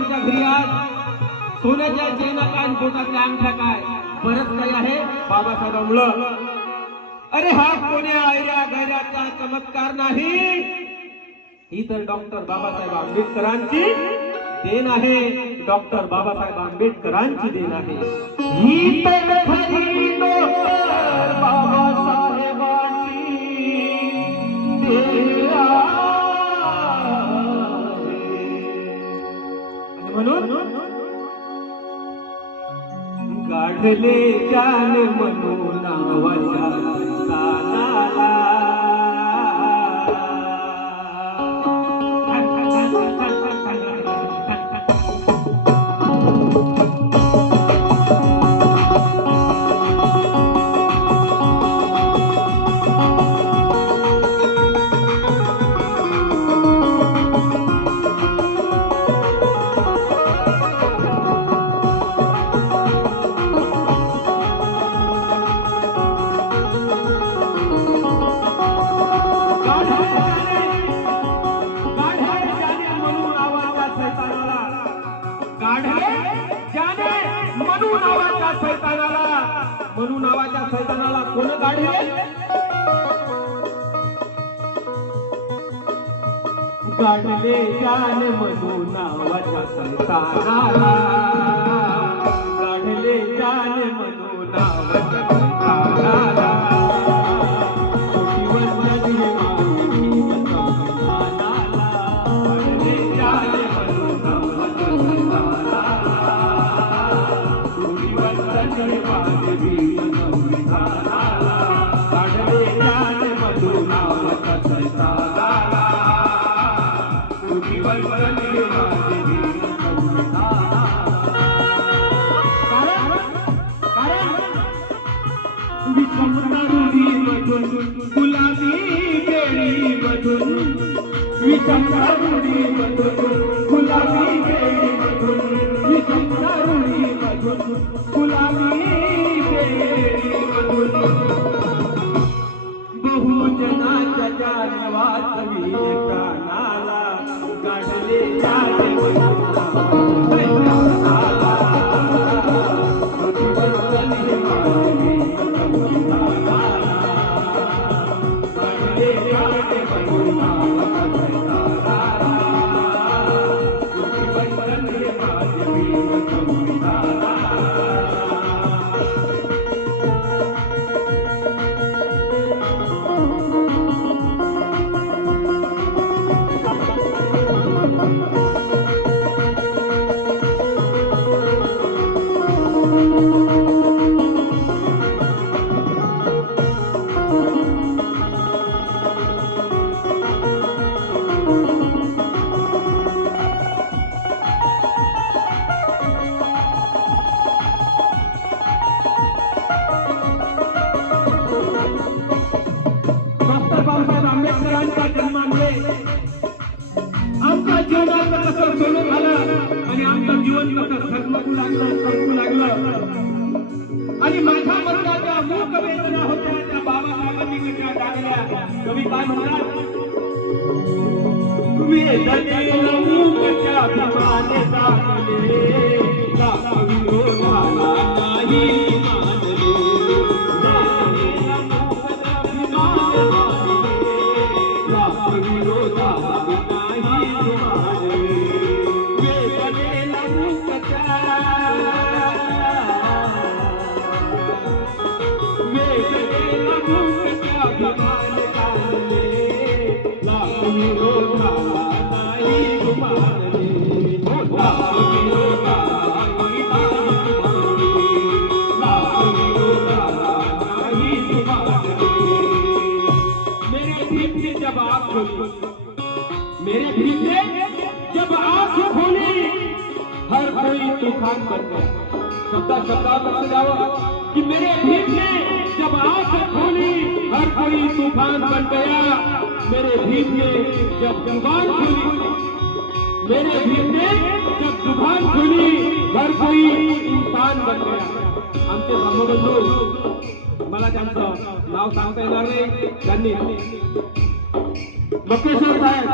आंबेडकरांच्या घरी आज सोन्याच्या चेना काय आणि बोटातल्या अंगठ्या काय बरंच काही आहे बाबासाहेबांमुळं. अरे हा कोण्या आयऱ्या गैऱ्याचा चमत्कार नाही, ही तर डॉक्टर बाबासाहेब आंबेडकरांची देण आहे. डॉक्टर बाबासाहेब आंबेडकरांची देण आहे ही तर खरी डॉक्टर बाबासाहेबांची देण आहे. आणि म्हणून काढले जान म्हणून नावाच्या तानाला मनू नावाच्या सैतानाला कोण काढले? काढले जान मनू नावाच्या सैतानाला, काढले जान मनू नावाच्या सैतानाला. गुलाबी केळी मधून विषमदारुणी मधून गुलाबी केळी मधून विषमदारुणी मधून गुलाबी केळी मधून बहुजनाच्या जाने वाचवी कानाला, काढले जाने आंबेडकरांच्या जन्मामुळे आमच्या जीवनाचं कसं सोनं झालं आणि आमचं जीवन कसं झगमगू लागलं, चमकू लागलं. आणि माझ्या मनाच्या मूक वेदना होत्या त्या बाबासाहेबांनी कशा टाकल्या. कवी काय म्हणतात? वेदनेला मूकच्या अभिमाने टाकले, विरोधाला नाही मानले. मेरे भीतर जब आंख खोली हर कोई तूफान बन गया. शब्दात लग जाओ कि मेरे भीतर जब आंख खोली हर कोई तूफान बन गया. मेरे भीतर जब जुबान खुली, मेरे भीतर जब जुबान खुली हर कोई इंसान बन गया. आमचे धर्मबंधू, मला त्यांचं नाव सांगता येणार नाही, त्यांनी मक्केश्वर साहेब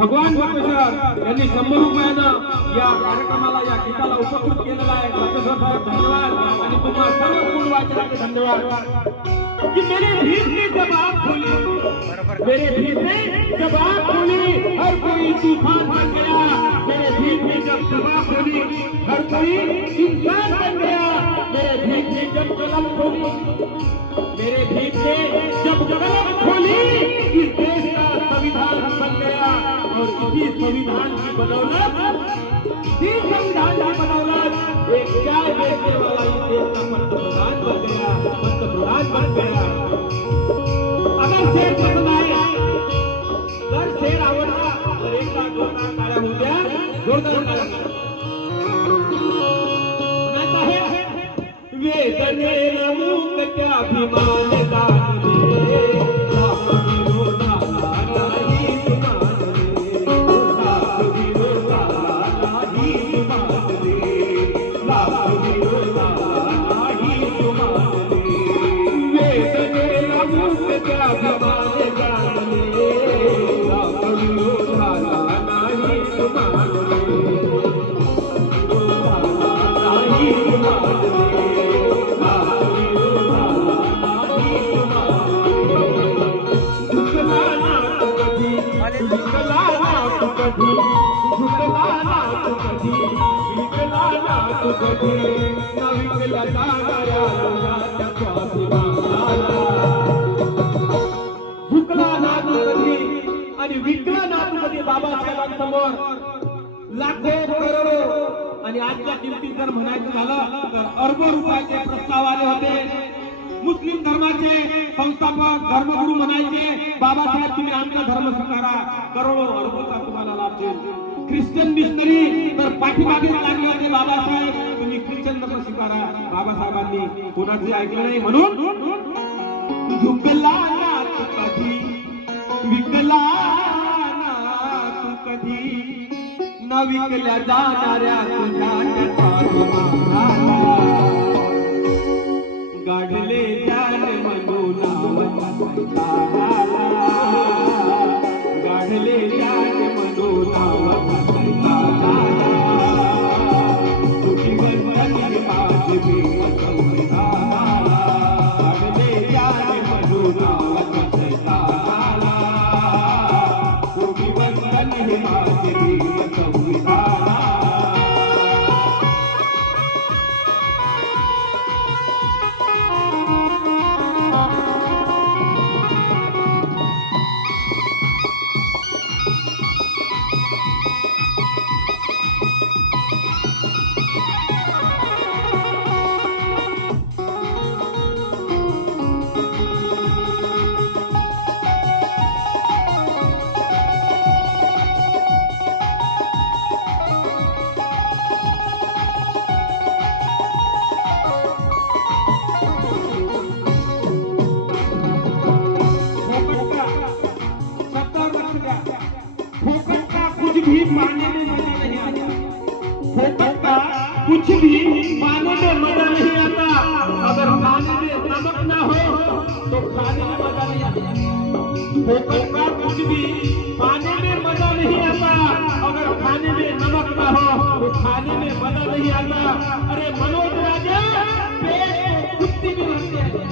भगवान बटेश्वर यांनी 100 रुपयानं या कार्यक्रमाला या गीताला उपकृत केलेला आहे। बटेश्वर साहेब धन्यवाद आणि तुम्हाला सर्व कुटुंबाचे धन्यवाद। कि मेरे भीड़ ने जब आँख खोली, मेरे भीड़ ने जब आँख खोली हर कोई तूफान बन गया। मेरे भीड़ ने जब जुबान खोली हर कोई इंसान बन गया। मेरे भीड़ ने जब कलम खोली, मेरे भीड़ ने जब कलम खोली इस देश का संविधान बन गया। और इसी संविधान की बदौलत, इसी संविधान की बदौलत एक चाय बेचने वाला इस देश का पंतप्रधान बन गया, पंतप्रधान बन गया। अगर शेर पसंद आए, जर शेर आवडला तर एकदा जोरदार टाळ्या होऊ द्या, जोरदार टाळ्या। वेदनेला मूक त्या अभिमान दाखले, बाबासाहेबांसमोर लाखो करोडो आणि आजच्या किमतीत जर म्हणायचं झालं तर अरबो रुपयाचे प्रस्ताव आले होते। मुस्लिम धर्माचे संस्थापक धर्मगुरू म्हणायचे बाबासाहेब तुम्ही आमचा धर्म स्वीकारा, करोडो अरबोचा तुम्हाला लाभ देईल। ख्रिश्चन मिशनरी तर पाठीमागे लागले होते बाबासाहेब तुम्ही ख्रिश्चन धर्म स्वीकारा। बाबासाहेबांनी कोणाचे ऐकलं नाही म्हणून झुकला ना तू कधी, विकला न विकल्या जाणाऱ्या तुझ्या गाडले जाण मनोला, गाडले जाण मनोला तुझी बंधन माझे गाडले जाण मनोला तुझी बंधन माझे कुछ भी पाने में मजा नहीं आता, अगर खाने में नमक ना हो तो खाने में मजा नहीं आता। फोकट का कुछ भी पाने में मजा नहीं आता, अगर खाने में नमक ना हो तो खाने में मजा नहीं आता। अरे मनोज राजा पेट तो कुत्ते भी भरते हैं,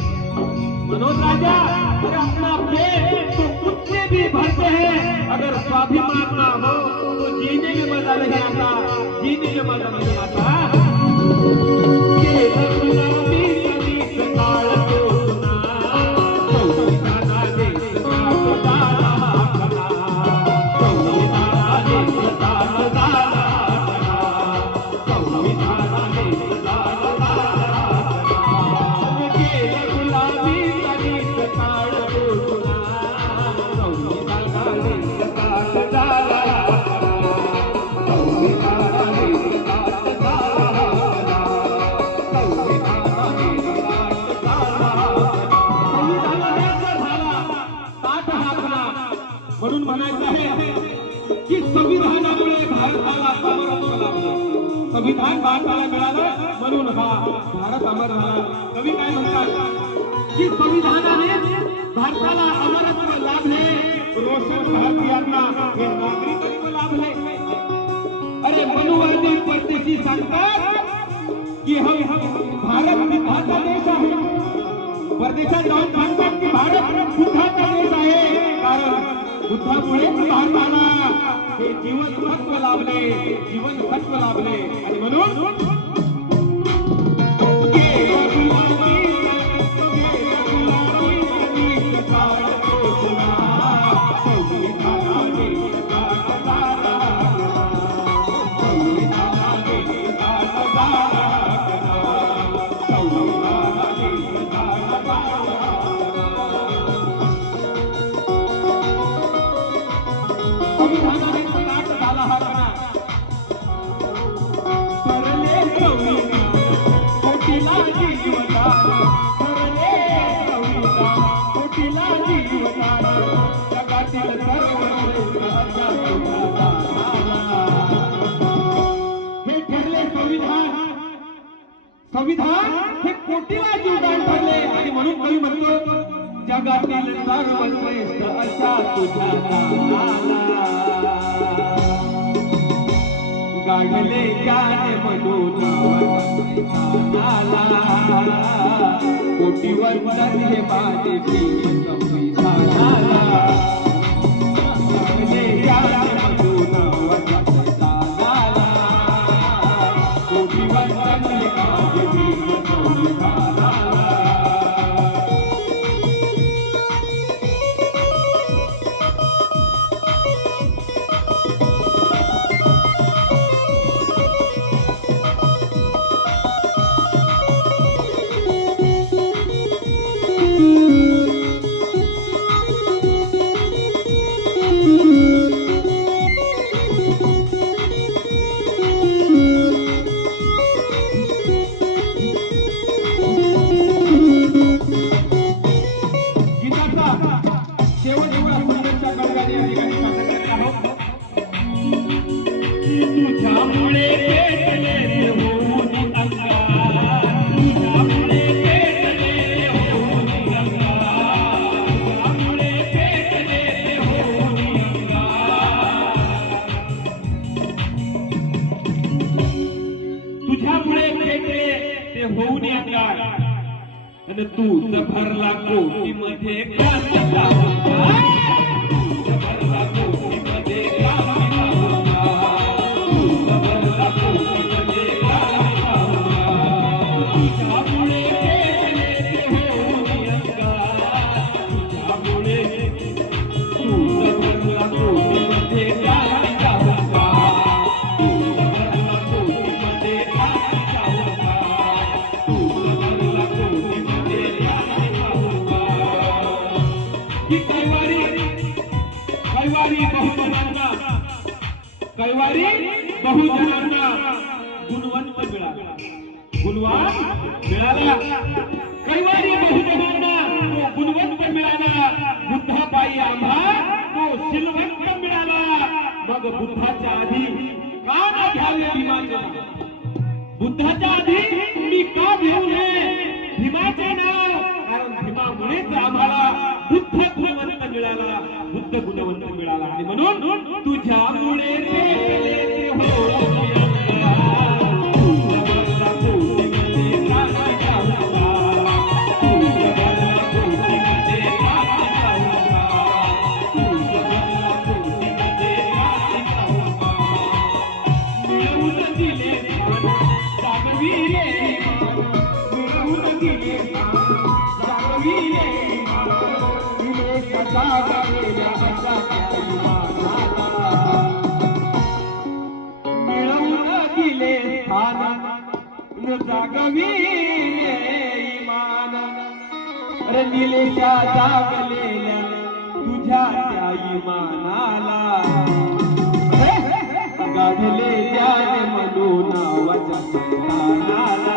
मनोज राजा अरे अपना पेट तो कुत्ते भी भरते हैं। अगर स्वाभिमान ना हो तो जीने में मजा नहीं आता, जीने में मजा नहीं आता। म्हणून म्हणायचं आहे की संविधानामुळे भारताला समर्थ लाभलं, संविधान भारताला मिळालं म्हणून हा भारत अमर झाला। कवी काय म्हणतात की संविधानाने भारताला अमरत्व लाभले, रोशन भारतीयांना हे नागरिकत्व लाभले. अरे मनुवादी परदेशी सांगतात की भारत बुद्धाचा देश आहे. परदेशात जाऊन सांगतात की भारत बुद्धाचा देश आहे, कारण बुद्धामुळे भारताला हे जीवन सत्व लाभले, जीवन सत्व लाभले. आणि म्हणून संविधान हे कोटीला जीवदान ठरले. आणि म्हणून कवी म्हणतो जगातील सर्वश्रेष्ठ अशा तुझ्या नावाला गाडले ज्याने म्हणून कोटी वंदन हे माझे प्रिय संविधानाला. गाडले ज्याने म्हणून कोटी वंदन हे माझे प्रिय संविधानाला. तूच भरला कोटीमध्ये क्रांतीचा होता. तूच भरला कोटीमध्ये क्रांतीचा होता. तूच भरला कोटीमध्ये क्रांतीचा होता. तुझ्यामुळे पेटले ते होऊन अंगार. तुझ्यामुळे तूच भरला कोटीमध्ये क्रांतीचा होता. तूच भरला कोटीमध्ये क्रांतीचा होता. तूच भरला कोटीमध्ये कैवारी बहुजनांना गुणवंत मिळाला. गुणवान मिळाला. कैवारी बहुजनांना तो गुणवंत मिळाला. बुद्धापायी आम्हा तो सिलवंत मिळाला. मग बुद्धाच्या आधी का न घ्यावे भीमाचे नाव. बुद्धाच्या आधी मी का घेऊ नये भीमाचे नाव, कारण भीमामुळेच आम्हाला बुद्ध गुणवंत मिळाला. बुद्ध गुणवंत मिळाला. आणि म्हणून तुझ्यामुळे पेटले ते होऊन अंगार. तुझ भरला कोटीमध्ये क्रांतीचा होता. तुझ भरला कोटीमध्ये क्रांतीचा होता. तुझ भरला कोटीमध्ये क्रांतीचा होता. मिळवून दिले जागविले मिळवून दिले जागविले मिळवून दिले स्थान जागविले इमान. अरे निलेच्या जागलेल्या तुझ्या त्या इमानाला गाढले ज्याने म्हणून नावाच्या सैतानाला.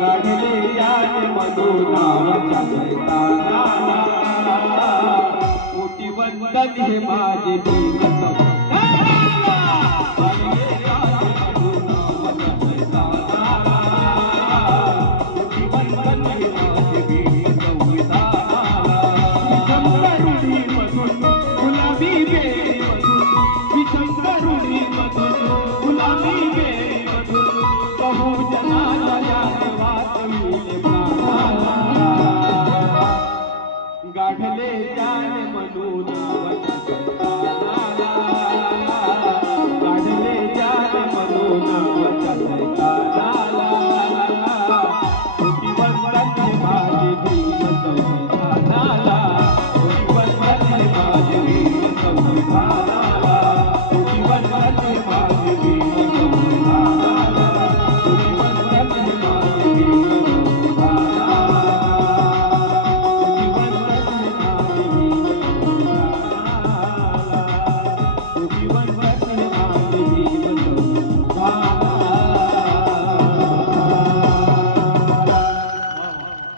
गाढले ज्याने म्हणून नावाच्या सैतानाला. कोटी वंदन हे माझे प्रिय